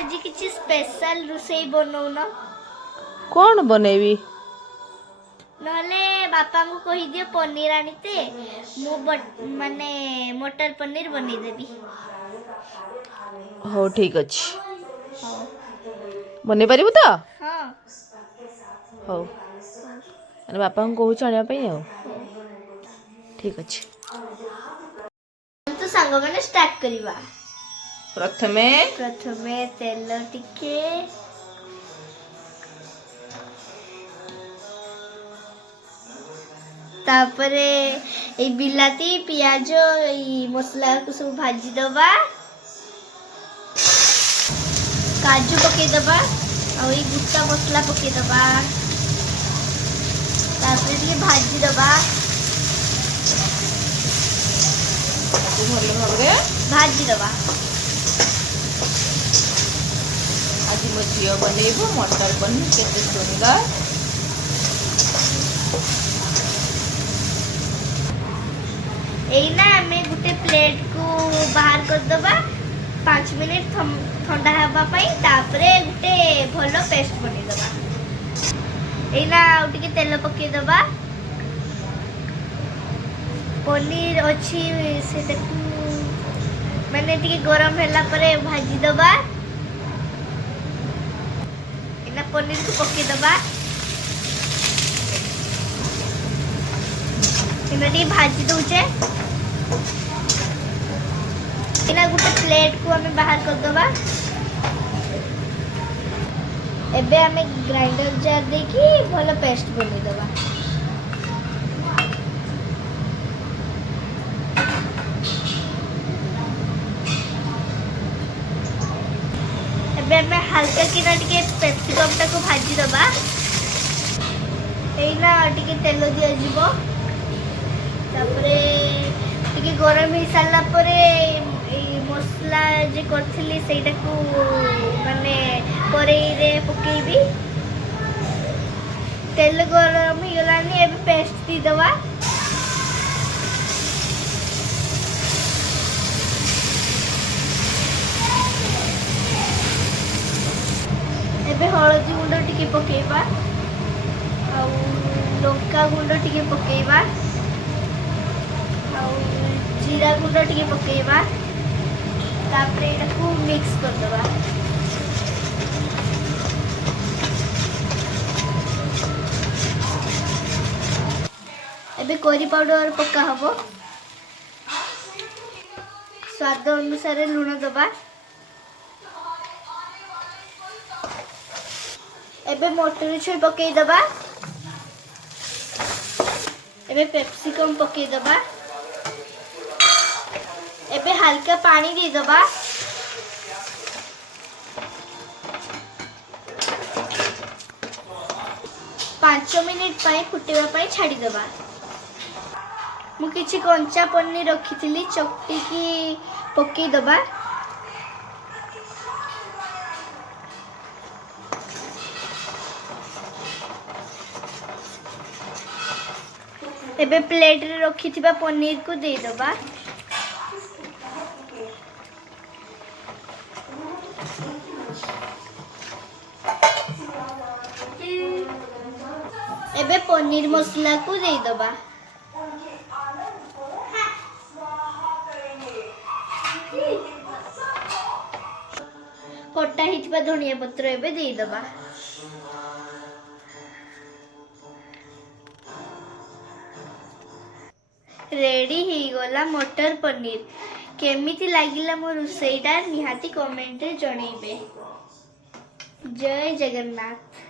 आज किसी स्पेशल रोषेई बनौन कौन बनैबी नहले बापा को कही दियो पनीर आनीते मु माने मटर पनीर बनै देबी। हो ठीक अच्छे हाँ बनै पारिबु तो हाँ हो अरे बापा को कहूँ आने ठीक अच्छे तो सांग मैंने स्टार्ट करिवा। प्रथमे प्रथमे तेल टिके तापरे ए बिलाती पियाज ए मसला को सब भाजी दबा काजू पके दबा और ये गुट्टा मसला पके दबा तापरे ये भाजी दबा भल भाव भाजी दबा। आज मो झील बनइब मटर पनीर केते सुंदर एना हमें गुटे प्लेट को बाहर कर दबा 5 मिनट ठंडा हवा पाई तापरे गुटे भलो पेस्ट बनै दबा। एना उटिके तेल पके दबा पनीर अच्छी से मैंने टिके गरम होला परे भाजी दबा एना पनीर को पके दबा एना टिके भाजी दउचे एना गुटे प्लेट को हमें बाहर कर दबा। एबे हमें ग्राइंडर जार देखी भलो पेस्ट बनै दबा। एबे हल्का किना टिके पेप्सिकम टाको भाजी दबा एना टिके तेल दिया जीवो तापरे टिके गरम हो सारा परे मसला जे करथिली सेटा को माने करेई रे पकेबी तेल गरम हो गलानी एबे पेस्ट दी दबा एबे हळदी गुंड टिके पकेबा आ लंका गुंड टिके पकेबा आ जीरा गुंड टिके पकेबा तापरे एटा को मिक्स कर दबा। एबे करी पाउडर पक्का हबो स्वाद अनुसार लूण दबा एबे मटर छुई पके दबा एबे पेप्सिकम पके दबा एबे हल्का पानी दे दबा पांच मिनिट पाई फुटेवा पाई छाड़ी दबा। मु किछि कंचा पनीर रखिथिली चकटी की पके दबा एबे प्लेट रे रखिथिबा पनीर को दे दबा एबे पनीर मसला को दे दबा कटा हितबा धनिया पत्र एबे दे दबा। रेडी ही गला मटर पनीर केमिति लागिला मो रोसेईटा निहाती कमेंट रे जणैबे। जय जगन्नाथ।